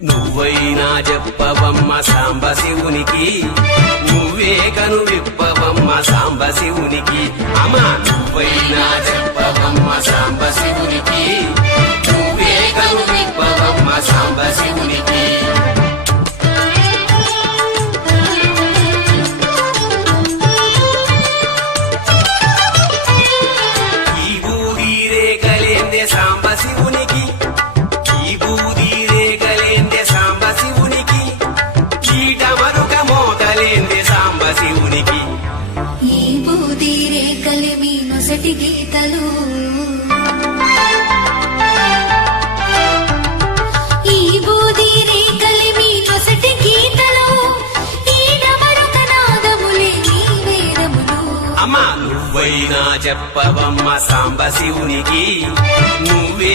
నువ్వైనా చెప్పవమ్మ సాంబశివునికి, నువ్వే కను విప్పవమ్మ సాంబశివునికి. అమ్మా నువ్వైనా చెప్పవమ్మ సాంబశివునికి, నువ్వే కను విప్పవమ్మ సాంబశివునికి. ఈ బూది రేఖలేందే సాంబశివునికి, ఈ బూది రేఖలేందే సాంబశివునికి, చీట మరుక మోతలేందే సాంబశివునికి. ఈ బూది రేఖలి మీ నొసటి గీతలు, ఈ బూది రేఖలి మీ నొసటి గీతలు, ఈ డమరుక నాదములే నీ వేదములు. అమ్మా నువ్వైనా చెప్పవమ్మ సాంబశివునికి, నువ్వే